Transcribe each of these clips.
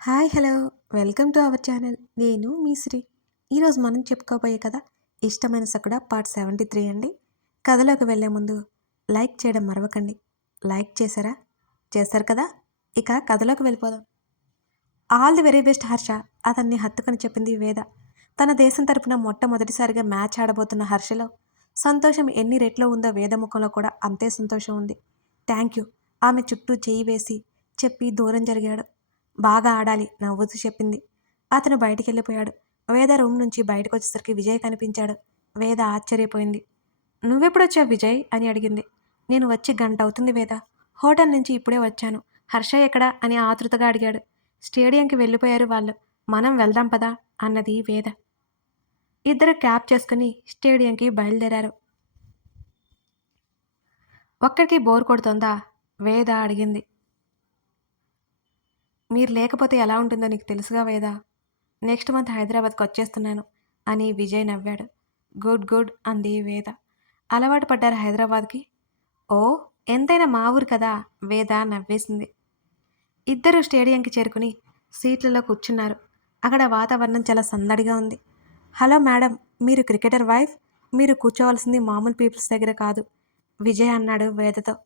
Hi hello welcome to our channel. నేను మీ శ్రీ. ఈరోజు మనం చెప్పుకోబోయే కథ ఇష్టమైన సకుడ పార్ట్ 73 అండి. కథలోకి వెళ్ళే ముందు లైక్ చేయడం మరవకండి. లైక్ చేశారా? చేశారు కదా. ఇక కథలోకి వెళ్ళిపోదాం. All the very best Harsha, అతన్ని హత్తుకొని చెప్పింది వేద. తన దేశం తరపున మొట్టమొదటిసారిగా మ్యాచ్ ఆడబోతున్న హర్షలో సంతోషం ఎన్ని రెట్లో ఉందో వేద ముఖంలో కూడా అంతే సంతోషం ఉంది. థ్యాంక్ యూ, ఆమె చుట్టూ చెయ్యి వేసి చెప్పి దూరం జరిగాడు. బాగా ఆడాలి నవ్వుతూ చెప్పింది. అతను బయటికెళ్ళిపోయాడు. వేద రూమ్ నుంచి బయటకు వచ్చేసరికి విజయ్ కనిపించాడు. వేద ఆశ్చర్యపోయింది. నువ్వెప్పుడొచ్చావు విజయ్ అని అడిగింది. నేను వచ్చి గంట అవుతుంది వేద. హోటల్ నుంచి ఇప్పుడే వచ్చాను. హర్ష ఎక్కడా అని ఆతృతగా అడిగాడు. స్టేడియంకి వెళ్ళిపోయారు వాళ్ళు. మనం వెళ్దాం పదా అన్నది వేద. ఇద్దరు క్యాబ్ చేసుకుని స్టేడియంకి బయలుదేరారు. ఒక్కడికి బోర్ కొడుతోందా వేద అడిగింది. మీరు లేకపోతే ఎలా ఉంటుందో నీకు తెలుసుగా వేదా. నెక్స్ట్ మంత్ హైదరాబాద్కి వచ్చేస్తున్నాను అని విజయ్ నవ్వాడు. గుడ్ గుడ్ అంది వేద. అలవాటు పడ్డారు హైదరాబాద్కి? ఓ, ఎంతైనా మా ఊరు కదా వేద నవ్వేసింది. ఇద్దరు స్టేడియంకి చేరుకుని సీట్లలో కూర్చున్నారు. అక్కడ వాతావరణం చాలా సందడిగా ఉంది. హలో మేడం, మీరు క్రికెటర్ వైఫ్, మీరు కూర్చోవలసింది మామూలు పీపుల్స్ దగ్గర కాదు విజయ్ అన్నాడు వేదతో.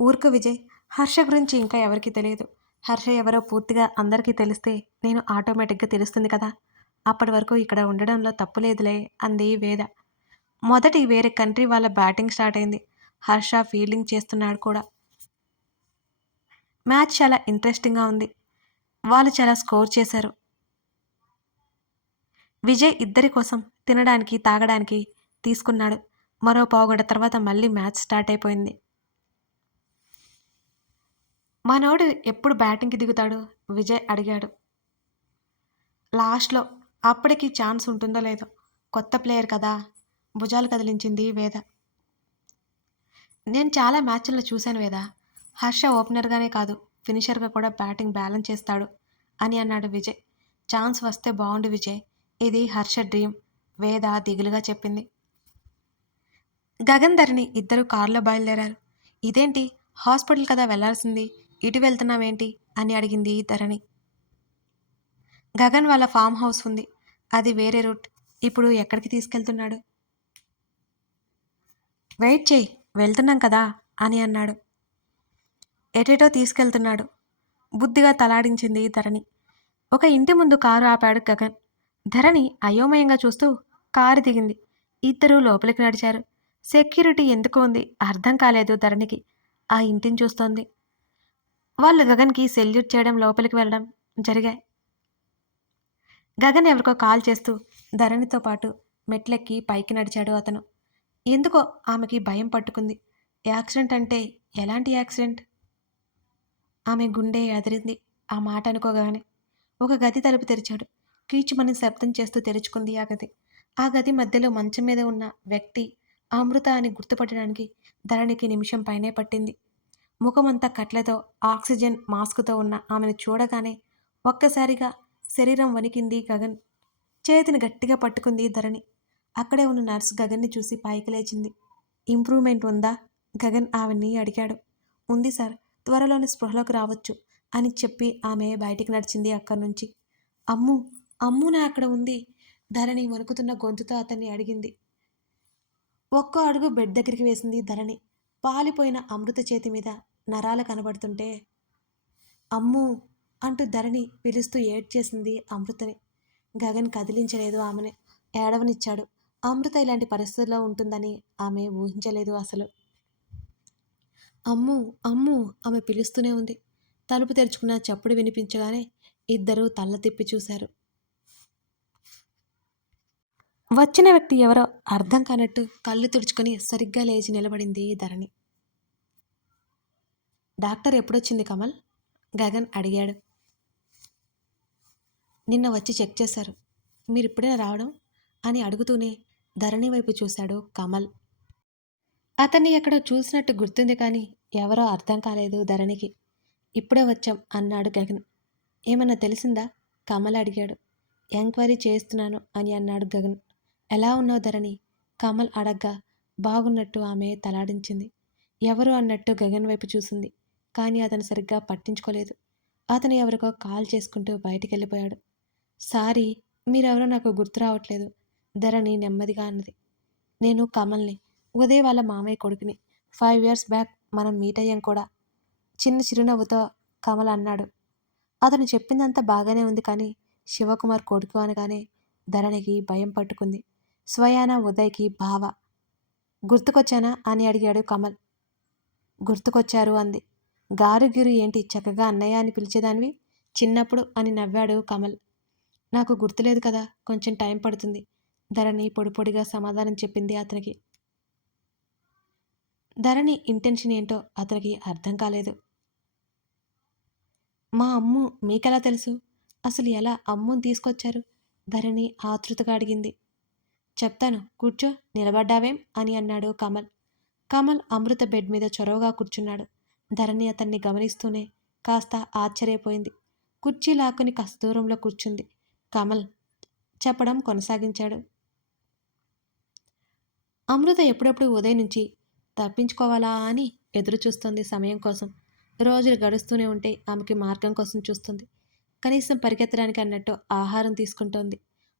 ఊరుకు విజయ్, హర్ష గురించి ఇంకా ఎవరికీ తెలియదు. హర్ష ఎవరో పూర్తిగా అందరికీ తెలిస్తే నేను ఆటోమేటిక్గా తెలుస్తుంది కదా. అప్పటి వరకు ఇక్కడ ఉండడంలో తప్పులేదులే అంది వేద. మొదటి వేరే కంట్రీ వాళ్ళ బ్యాటింగ్ స్టార్ట్ అయింది. హర్ష ఫీల్డింగ్ చేస్తున్నాడు కూడా. మ్యాచ్ చాలా ఇంట్రెస్టింగ్గా ఉంది. వాళ్ళు చాలా స్కోర్ చేశారు. విజయ్ ఇద్దరి కోసం తినడానికి తాగడానికి తీసుకున్నాడు. మరో పావుగంట తర్వాత మళ్ళీ మ్యాచ్ స్టార్ట్ అయిపోయింది. మనోడు ఎప్పుడు బ్యాటింగ్కి దిగుతాడు విజయ్ అడిగాడు లాస్ట్లో. అప్పటికి ఛాన్స్ ఉంటుందో లేదో, కొత్త ప్లేయర్ కదా భుజాలు కదిలించింది వేద. నేను చాలా మ్యాచ్ల్లో చూశాను వేద. హర్ష ఓపెనర్గానే కాదు ఫినిషర్గా కూడా బ్యాటింగ్ బ్యాలెన్స్ చేస్తాడు అని అన్నాడు విజయ్. ఛాన్స్ వస్తే బాగుండు విజయ్, ఇది హర్ష డ్రీమ్ వేద దిగులుగా చెప్పింది. గగన్ ధరణి ఇద్దరు కారులో బయలుదేరారు. ఇదేంటి, హాస్పిటల్ కదా వెళ్లాల్సింది, ఇటు వెళ్తున్నావేంటి అని అడిగింది ధరణి. గగన్ వాళ్ళ ఫామ్ హౌస్ ఉంది, అది వేరే రూట్. ఇప్పుడు ఎక్కడికి తీసుకెళ్తున్నాడు? వెయిట్ చేయి, వెళ్తున్నాం కదా అని అన్నాడు. ఎటేటో తీసుకెళ్తున్నాడు బుద్ధిగా తలాడించింది ధరణి. ఒక ఇంటి ముందు కారు ఆపాడు గగన్. ధరణి అయోమయంగా చూస్తూ కారు దిగింది. ఇద్దరూ లోపలికి నడిచారు. సెక్యూరిటీ ఎందుకు ఉంది అర్థం కాలేదు ధరణికి. ఆ ఇంటిని చూస్తోంది. వాళ్ళు గగన్కి సెల్యూట్ చేయడం లోపలికి వెళ్ళడం జరిగాయి. గగన్ ఎవరికో కాల్ చేస్తూ ధరణితో పాటు మెట్లెక్కి పైకి నడిచాడు అతను. ఎందుకో ఆమెకి భయం పట్టుకుంది. యాక్సిడెంట్ అంటే ఎలాంటి యాక్సిడెంట్? ఆమె గుండె అదిరింది ఆ మాట అనుకోగానే. ఒక గది తలుపు తెరిచాడు. కీచుమని శబ్దం చేస్తూ తెరుచుకుంది ఆ గది. ఆ గది మధ్యలో మంచం మీద ఉన్న వ్యక్తి అమృత అని గుర్తుపట్టడానికి ధరణికి నిమిషం పైనే పట్టింది. ముఖమంతా కట్లతో ఆక్సిజన్ మాస్కుతో ఉన్న ఆమెను చూడగానే ఒక్కసారిగా శరీరం వణికింది గగన్. చేతిని గట్టిగా పట్టుకుంది ధరణి. అక్కడే ఉన్న నర్స్ గగన్ని చూసి పైకి లేచింది. ఇంప్రూవ్మెంట్ ఉందా గగన్ ఆమెని అడిగాడు. ఉంది సార్, త్వరలోనే స్పృహలోకి రావచ్చు అని చెప్పి ఆమె బయటికి నడిచింది అక్కడి నుంచి. అమ్ము, అమ్మునా అక్కడ ఉంది ధరణి వణుకుతున్న గొంతుతో అతన్ని అడిగింది. ఒక్కో అడుగు బెడ్ దగ్గరికి వేసింది ధరణి. పాలిపోయిన అమృత చేతి మీద నరాలు కనబడుతుంటే అమ్ము అంటూ ధరణి పిలుస్తూ ఏడ్చేసింది అమృతని. గగన్ కదిలించలేదు ఆమెని, ఏడవనిచ్చాడు. అమృత ఇలాంటి పరిస్థితుల్లో ఉంటుందని ఆమె ఊహించలేదు అసలు. అమ్ము అమ్ము ఆమె పిలుస్తూనే ఉంది. తలుపు తెరుచుకున్న చప్పుడు వినిపించగానే ఇద్దరూ తల్ల తిప్పి చూశారు. వచ్చిన వ్యక్తి ఎవరో అర్థం కానట్టు కళ్ళు తుడుచుకొని సరిగ్గా లేచి నిలబడింది ధరణి. డాక్టర్ ఎప్పుడొచ్చింది కమల్? గగన్ అడిగాడు. నిన్న వచ్చి చెక్ చేశారు, మీరిప్పుడే రావడం అని అడుగుతూనే ధరణి వైపు చూశాడు కమల్. అతన్ని ఎక్కడో చూసినట్టు గుర్తుంది కానీ ఎవరో అర్థం కాలేదు ధరణికి. ఇప్పుడే వచ్చాం అన్నాడు గగన్. ఏమన్నా తెలిసిందా కమల్ అడిగాడు. ఎంక్వైరీ చేస్తున్నాను అని అన్నాడు గగన్. ఎలా ఉన్నావు ధరణి కమల్ అడగ్గా బాగున్నట్టు ఆమె తలాడించింది. ఎవరు అన్నట్టు గగన్ వైపు చూసింది, కానీ అతను సరిగ్గా పట్టించుకోలేదు. అతను ఎవరికో కాల్ చేసుకుంటూ బయటికెళ్ళిపోయాడు. సారీ, మీరెవరో నాకు గుర్తు రావట్లేదు, ధరణి నెమ్మదిగా అన్నది. నేను కమల్‌ని. ఉదయ్ వాళ్ళ మామయ్య కొడుకుని. 5 ఇయర్స్ బ్యాక్ మనం మీటయ్యాం కూడా. చిన్న చిరునవ్వుతో కమల్ అన్నాడు. అతను చెప్పిందంతా బాగానే ఉంది కానీ, శివకుమార్ కొడుకు అనగానే ధరణికి భయం పట్టుకుంది. స్వయాన ఉదయ్‌కి బావ. గుర్తుకొచ్చానా అని అడిగాడు కమల్. గుర్తుకొచ్చారు అంది. గారు గిరు ఏంటి చక్కగా అన్నయ్య అని పిలిచేదానివి? చిన్నప్పుడు అని నవ్వాడు కమల్. నాకు గుర్తులేదు కదా, కొంచెం టైం పడుతుంది. ధరణి పొడి పొడిగా సమాధానం చెప్పింది అతనికి. ధరణి ఇంటెన్షన్ ఏంటో అతనికి అర్థం కాలేదు. మా అమ్ము మీకెలా తెలుసు? అసలు ఎలా అమ్ముని తీసుకొచ్చారు? ధరణి ఆతృతగా అడిగింది. చెప్తాను, కూర్చో, నిలబడ్డావేం అని అన్నాడు కమల్. కమల్ అమృత బెడ్ మీద చొరవగా కూర్చున్నాడు. ధరణి అతన్ని గమనిస్తూనే కాస్త ఆశ్చర్యపోయింది. కుర్చీ లాక్కుని కాస్త దూరంలో కూర్చుంది. కమల్ చెప్పడం కొనసాగించాడు. అమృత ఎప్పుడెప్పుడు ఉదయం నుంచి తప్పించుకోవాలా అని ఎదురు చూస్తుంది సమయం కోసం. రోజులు గడుస్తూనే ఉంటే ఆమెకి మార్గం కోసం చూస్తుంది. కనీసం పరిగెత్తడానికి అన్నట్టు ఆహారం తీసుకుంటోంది.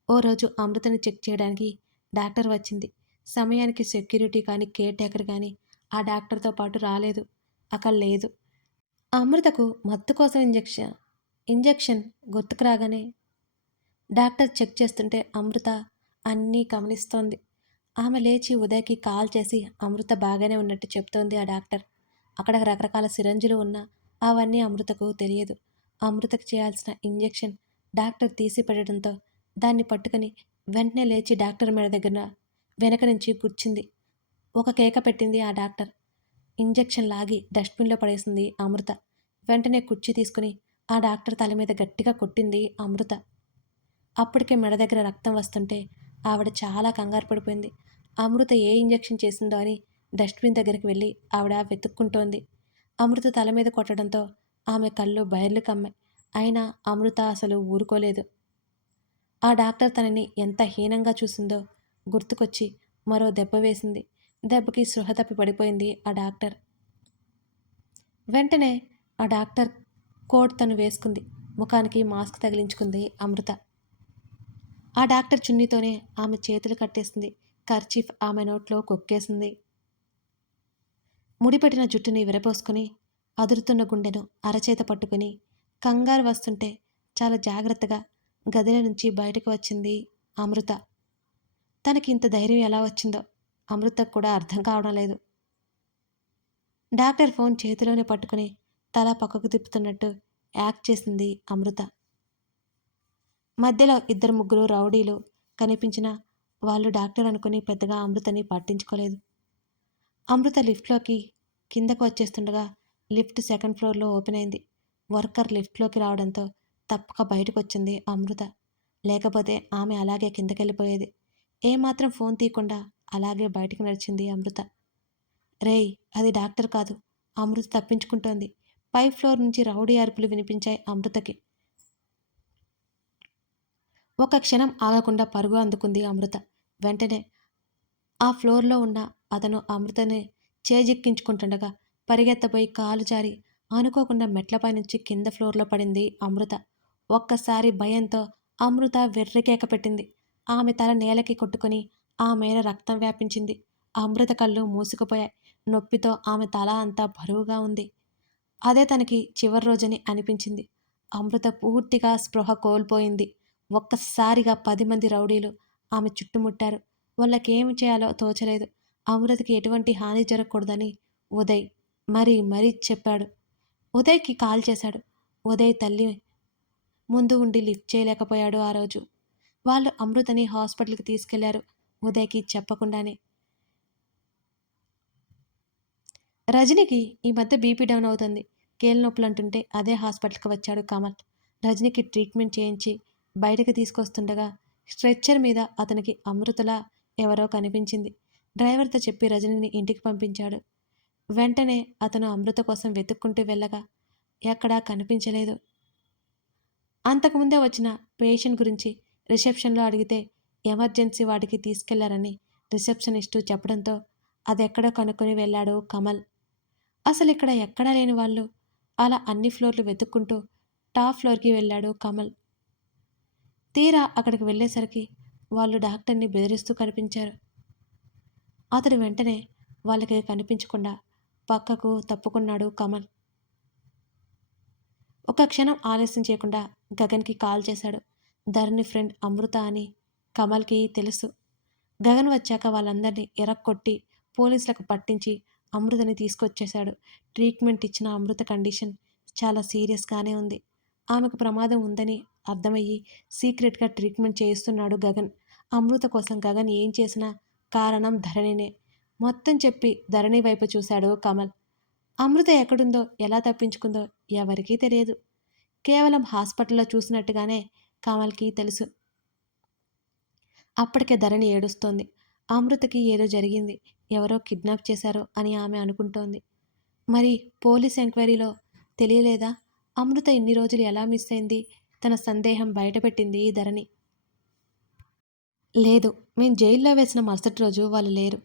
ఓ రోజు అమృతని చెక్ చేయడానికి డాక్టర్ వచ్చింది. సమయానికి సెక్యూరిటీ కానీ కేర్ టేకర్ కానీ ఆ డాక్టర్తో పాటు రాలేదు. అక్కడ లేదు. అమృతకు మత్తు కోసం ఇంజెక్షన్ గుర్తుకు రాగానే డాక్టర్ చెక్ చేస్తుంటే అమృత అన్నీ గమనిస్తోంది. ఆమె లేచి ఉదయ్‌కి కాల్ చేసి అమృత బాగానే ఉన్నట్టు చెప్తోంది ఆ డాక్టర్. అక్కడ రకరకాల సిరంజిలు ఉన్నా అవన్నీ అమృతకు తెలియదు. అమృతకు చేయాల్సిన ఇంజెక్షన్ డాక్టర్ తీసి పెట్టడంతో దాన్ని పట్టుకుని వెంటనే లేచి డాక్టర్ మెడ దగ్గర వెనక నుంచి గుచ్చింది. ఒక కేక పెట్టింది ఆ డాక్టర్. ఇంజెక్షన్ లాగి డస్ట్‌బిన్‌లో పడేసింది అమృత. వెంటనే కుర్చీ తీసుకుని ఆ డాక్టర్ తల మీద గట్టిగా కొట్టింది అమృత. అప్పటికే మెడ దగ్గర రక్తం వస్తుంటే ఆవిడ చాలా కంగారు పడిపోయింది. అమృత ఏ ఇంజెక్షన్ చేసిందో అని డస్ట్‌బిన్ దగ్గరికి వెళ్ళి ఆవిడ వెతుక్కుంటోంది. అమృత తల మీద కొట్టడంతో ఆమె కళ్ళు బైర్లు కమ్మాయి. అయినా అమృత అసలు ఊరుకోలేదు. ఆ డాక్టర్ తనని ఎంత హీనంగా చూసిందో గుర్తుకొచ్చి మరో దెబ్బ వేసింది. దెబ్బకి స్పృహ తప్పి పడిపోయింది ఆ డాక్టర్. వెంటనే ఆ డాక్టర్ కోట్ తను వేసుకుంది. ముఖానికి మాస్క్ తగిలించుకుంది అమృత. ఆ డాక్టర్ చున్నీతోనే ఆమె చేతులు కట్టేసింది. కర్చీఫ్ ఆమె నోట్లో కొక్కేసింది. ముడిపెట్టిన జుట్టుని విరపోసుకుని అదురుతున్న గుండెను అరచేత పట్టుకుని కంగారు వస్తుంటే చాలా జాగ్రత్తగా గదిలో నుంచి బయటకు వచ్చింది అమృత. తనకి ఇంత ధైర్యం ఎలా వచ్చిందో అమృతకు కూడా అర్థం కావడం లేదు. డాక్టర్ ఫోన్ చేతిలోనే పట్టుకుని తల పక్కకు తిప్పుతున్నట్టు యాక్ట్ చేసింది అమృత. మధ్యలో ఇద్దరు ముగ్గురు రౌడీలు కనిపించినా వాళ్ళు డాక్టర్ అనుకుని పెద్దగా అమృతని పట్టించుకోలేదు. అమృత లిఫ్ట్లోకి కిందకు వచ్చేస్తుండగా లిఫ్ట్ సెకండ్ ఫ్లోర్లో ఓపెన్ అయింది. వర్కర్ లిఫ్ట్లోకి రావడంతో తప్పక బయటకు వచ్చింది అమృత. లేకపోతే ఆమె అలాగే కిందకెళ్ళిపోయేది. ఏమాత్రం ఫోన్ తీయకుండా అలాగే బయటకు నడిచింది అమృత. రేయ్, అది డాక్టర్ కాదు, అమృత తప్పించుకుంటోంది. పై ఫ్లోర్ నుంచి రౌడీ అరుపులు వినిపించాయి అమృతకి. ఒక క్షణం ఆగకుండా పరుగు అందుకుంది అమృత. వెంటనే ఆ ఫ్లోర్లో ఉన్న అతను అమృతని చేజిక్కించుకుంటుండగా పరిగెత్తబోయి కాలు జారి అనుకోకుండా మెట్లపై నుంచి కింద ఫ్లోర్లో పడింది అమృత. ఒక్కసారి భయంతో అమృత వెర్రికేక పెట్టింది. ఆమె తల నేలకి కొట్టుకుని ఆ మేర రక్తం వ్యాపించింది. అమృత కళ్ళు మూసుకుపోయాయి. నొప్పితో ఆమె తల అంతా బరువుగా ఉంది. అదే తనకి చివరి రోజని అనిపించింది. అమృత పూర్తిగా స్పృహ కోల్పోయింది. ఒక్కసారిగా 10 మంది రౌడీలు ఆమె చుట్టుముట్టారు. వాళ్ళకేమి చేయాలో తోచలేదు. అమృతకి ఎటువంటి హాని జరగకూడదని ఉదయ్ మరీ చెప్పాడు. ఉదయ్‌కి కాల్ చేశాడు. ఉదయ్ తల్లి ముందు ఉండి లిఫ్ట్ చేయలేకపోయాడు ఆ రోజు. వాళ్ళు అమృతని హాస్పిటల్‌కి తీసుకెళ్లారు. ఉదయ్‌కి చెప్పకుండానే. రజనికి ఈ మధ్య బీపీ డౌన్ అవుతుంది. కీళ్ళ నొప్పులంటుంటే అదే హాస్పిటల్‌కి వచ్చాడు కమల్. రజనికి ట్రీట్మెంట్ చేయించి బయటకి తీసుకొస్తుండగా స్ట్రెచ్చర్ మీద అతనికి అమృతలా ఎవరో కనిపించింది. డ్రైవర్‌తో చెప్పి రజనిని ఇంటికి పంపించాడు. వెంటనే అతను అమృత కోసం వెతుక్కుంటూ వెళ్ళగా ఎక్కడా కనిపించలేదు. అంతకుముందే వచ్చిన పేషెంట్ గురించి రిసెప్షన్‌లో అడిగితే ఎమర్జెన్సీ వార్డుకి తీసుకెళ్లారని రిసెప్షనిస్టు చెప్పడంతో అదెక్కడో కనుక్కొని వెళ్ళాడు కమల్. అసలిక్కడ ఎక్కడా లేని వాళ్ళు అలా అన్ని ఫ్లోర్లు వెతుక్కుంటూ టాప్ ఫ్లోర్కి వెళ్ళాడు కమల్. తీరా అక్కడికి వెళ్ళేసరికి వాళ్ళు డాక్టర్ని బెదిరిస్తూ కనిపించారు. అతడు వెంటనే వాళ్ళకి కనిపించకుండా పక్కకు తప్పుకున్నాడు కమల్. ఒక క్షణం ఆలస్యం చేయకుండా గగన్కి కాల్ చేశాడు. ధరణి ఫ్రెండ్ అమృత అని కమల్కి తెలుసు. గగన్ వచ్చాక వాళ్ళందరినీ ఎరక్కొట్టి పోలీసులకు పట్టించి అమృతని తీసుకొచ్చేశాడు. ట్రీట్మెంట్ ఇచ్చిన అమృత కండిషన్ చాలా సీరియస్గానే ఉంది. ఆమెకు ప్రమాదం ఉందని అర్థమయ్యి సీక్రెట్గా ట్రీట్మెంట్ చేయిస్తున్నాడు గగన్. అమృత కోసం గగన్ ఏం చేసినా కారణం ధరణినే. మొత్తం చెప్పి ధరణి వైపు చూశాడు కమల్. అమృత ఎక్కడుందో ఎలా తప్పించుకుందో ఎవరికీ తెలియదు. కేవలం హాస్పిటల్లో చూసినట్టుగానే కమల్కి తెలుసు. అప్పటికే ధరణి ఏడుస్తోంది. అమృతకి ఏదో జరిగింది, ఎవరో కిడ్నాప్ చేశారో అని ఆమె అనుకుంటోంది. మరి పోలీస్ ఎంక్వైరీలో తెలియలేదా అమృత ఇన్ని రోజులు ఎలా మిస్ అయింది? తన సందేహం బయటపెట్టింది ధరణి. లేదు, మేము జైల్లో వేసిన మరుసటి రోజు వాళ్ళు లేరు.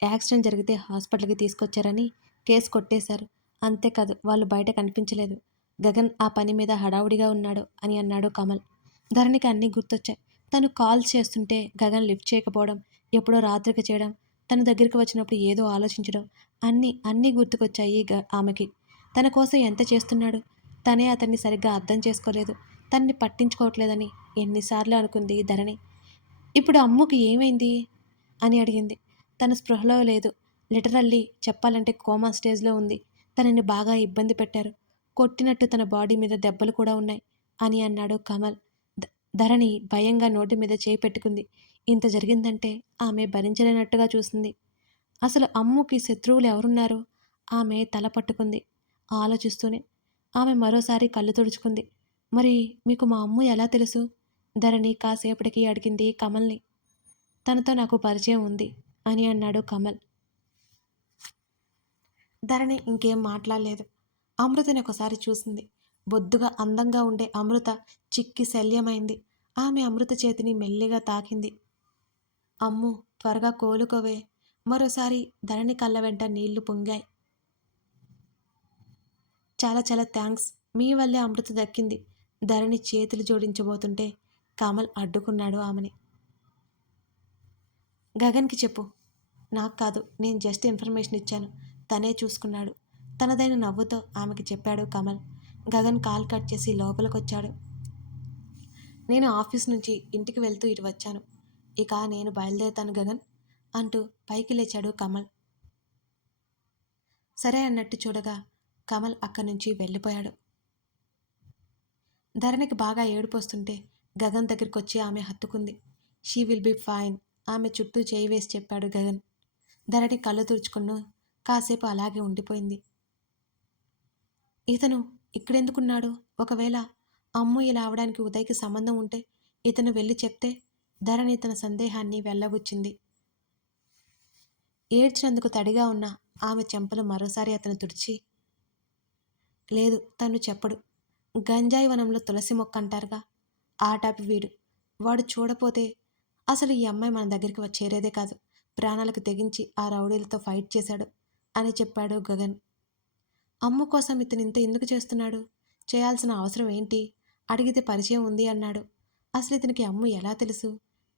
యాక్సిడెంట్ జరిగితే హాస్పిటల్కి తీసుకొచ్చారని కేసు కొట్టేశారు. అంతేకాదు, వాళ్ళు బయట కనిపించలేదు. గగన్ ఆ పని మీద హడావుడిగా ఉన్నాడు అని అన్నాడు కమల్. ధరణికి అన్నీ గుర్తొచ్చాయి. తను కాల్స్ చేస్తుంటే గగన్ లిఫ్ట్ చేయకపోవడం, ఎప్పుడో రాత్రికి చేయడం, తన దగ్గరికి వచ్చినప్పుడు ఏదో ఆలోచించడం, అన్నీ గుర్తుకొచ్చాయి ఆమెకి. తన కోసం ఎంత చేస్తున్నాడు, తనే అతన్ని సరిగ్గా అర్థం చేసుకోలేదు, తన్ని పట్టించుకోవట్లేదని ఎన్నిసార్లు అనుకుంది ధరణి. ఇప్పుడు అమ్ముకి ఏమైంది అని అడిగింది. తన స్పృహలో లేదు. లిటరల్లీ చెప్పాలంటే కోమా స్టేజ్లో ఉంది. తనని బాగా ఇబ్బంది పెట్టారు. కొట్టినట్టు తన బాడీ మీద దెబ్బలు కూడా ఉన్నాయి అని అన్నాడు కమల్. ధరణి భయంగా నోటి మీద చేయి పెట్టుకుంది. ఇంత జరిగిందంటే ఆమె భరించలేనట్టుగా చూసింది. అసలు అమ్ముకి శత్రువులు ఎవరున్నారు? ఆమె తల పట్టుకుంది ఆలోచిస్తూనే. ఆమె మరోసారి కళ్ళు తుడుచుకుంది. మరి మీకు మా అమ్ము ఎలా తెలుసు? ధరణి కాసేపటికి అడిగింది కమల్ని. తనతో నాకు పరిచయం ఉంది అని అన్నాడు కమల్. ధరణి ఇంకేం మాట్లాడలేదు. అమృతని ఒకసారి చూసింది. బొద్దుగా అందంగా ఉండే అమృత చిక్కి శల్యమైంది. ఆమె అమృత చేతిని మెల్లిగా తాకింది. అమ్ము, త్వరగా కోలుకోవే. మరోసారి ధరణి కళ్ళ వెంట నీళ్లు పొంగాయి. చాలా చాలా థ్యాంక్స్, మీ వల్లే అమృత దక్కింది. ధరణి చేతులు జోడించబోతుంటే కమల్ అడ్డుకున్నాడు ఆమెని. గగన్కి చెప్పు, నాకు కాదు, నేను జస్ట్ ఇన్ఫర్మేషన్ ఇచ్చాను, తనే చూసుకున్నాడు. తనదైన నవ్వుతో ఆమెకి చెప్పాడు కమల్. గగన్ కాల్ కట్ చేసి లోపలికొచ్చాడు. నేను ఆఫీస్ నుంచి ఇంటికి వెళ్తూ ఇటు వచ్చాను. ఇక నేను బయలుదేరుతాను గగన్ అంటూ పైకి లేచాడు కమల్. సరే అన్నట్టు చూడగా కమల్ అక్కడి నుంచి వెళ్ళిపోయాడు. ధరణికి బాగా ఏడుపు వస్తుంటే గగన్ దగ్గరికి వచ్చి ఆమె హత్తుకుంది. షీ విల్ బీ ఫైన్, ఆమె చుట్టూ చేయి వేసి చెప్పాడు గగన్. ధరణి కళ్ళు తుడుచుకున్న కాసేపు అలాగే ఉండిపోయింది. ఇతను ఇక్కడెందుకున్నాడు? ఒకవేళ అమ్ము ఇలా అవడానికి ఉదయ్కి సంబంధం ఉంటే ఇతను వెళ్ళి చెప్తే? ధరణి తన సందేహాన్ని వెళ్ళబుచ్చింది. ఏడ్చినందుకు తడిగా ఉన్న ఆమె చెంపలు మరోసారి అతను తుడిచి, లేదు, తను చెప్పడు. గంజాయి వనంలో తులసి మొక్క అంటారుగా, ఆ టైపు వీడు. వాడు చూడపోతే అసలు ఈ అమ్మాయి మన దగ్గరికి చేరేదే కాదు. ప్రాణాలకు తెగించి ఆ రౌడీలతో ఫైట్ చేశాడు అని చెప్పాడు గగన్. అమ్ము కోసం ఇతను ఇంత ఎందుకు చేస్తున్నాడు? చేయాల్సిన అవసరం ఏంటి? అడిగితే పరిచయం ఉంది అన్నాడు. అసలు ఇతనికి అమ్ము ఎలా తెలుసు?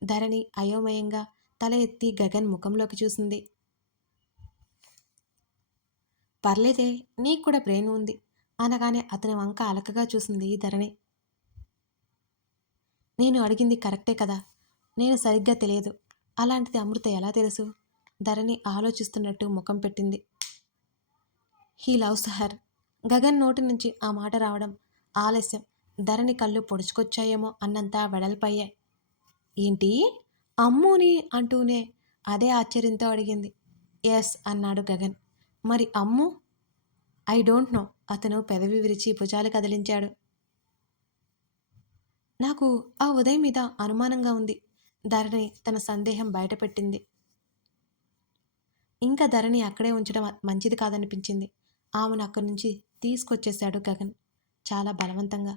ధరణి అయోమయంగా తల ఎత్తి గగన్ ముఖంలోకి చూసింది. పర్లేదే, నీకు కూడా బ్రెయిన్ ఉంది అనగానే అతని వంక అలకగా చూసింది ధరణి. నేను అడిగింది కరెక్టే కదా, నేను సరిగ్గా తెలియదు, అలాంటిది అమృత ఎలా తెలుసు? ధరణి ఆలోచిస్తున్నట్టు ముఖం పెట్టింది. He loves her. గగన్ నోటి నుంచి ఆ మాట రావడం ఆలస్యం. ధరణి కళ్ళు పొడుచుకొచ్చాయేమో అన్నంత వెడల్పయ్యాయి. ఏంటి, అమ్ముని అంటూనే అదే ఆశ్చర్యంతో అడిగింది. ఎస్ అన్నాడు గగన్. మరి అమ్ము? I don't know. అతను పెదవి విరిచి భుజాలు కదిలించాడు. నాకు ఆ ఉదయం మీద అనుమానంగా ఉంది. ధరణి తన సందేహం బయటపెట్టింది. ఇంకా ధరణి అక్కడే ఉంచడం మంచిది కాదనిపించింది. ఆమెను అక్కడి నుంచి తీసుకొచ్చేశాడు గగన్ చాలా బలవంతంగా.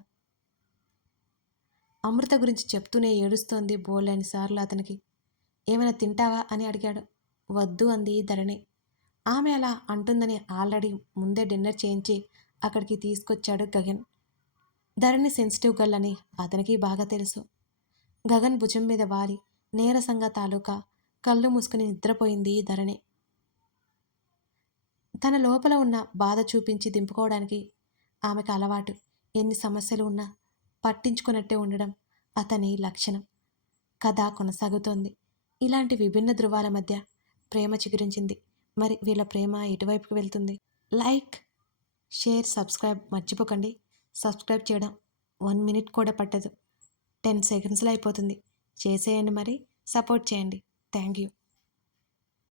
అమృత గురించి చెప్తూనే ఏడుస్తోంది బోల్డని సార్లు అతనికి. ఏమైనా తింటావా అని అడిగాడు. వద్దు అంది ధరణి. ఆమె అలా అంటుందని ఆల్రెడీ ముందే డిన్నర్ చేయించి అక్కడికి తీసుకొచ్చాడు గగన్. ధరణి సెన్సిటివ్ గర్ల్ అని అతనికి బాగా తెలుసు. గగన్ భుజం మీద వాలి నీరసంగా తాలూకా కళ్ళు మూసుకుని నిద్రపోయింది ధరణి. తన లోపల ఉన్న బాధ చూపించి దింపుకోవడానికి ఆమెకు అలవాటు. ఎన్ని సమస్యలు ఉన్నా పట్టించుకున్నట్టే ఉండడం అతని లక్షణం. కథ కొనసాగుతోంది. ఇలాంటి విభిన్న ధృవాల మధ్య ప్రేమ చిగురించింది. మరి వీళ్ళ ప్రేమ ఎటువైపుకి వెళ్తుంది? లైక్, షేర్, సబ్స్క్రైబ్ మర్చిపోకండి. సబ్స్క్రైబ్ చేయడం 1 మినిట్ కూడా పట్టదు. 10 సెకండ్స్లో అయిపోతుంది. చేసేయండి మరి. సపోర్ట్ చేయండి. Thank you.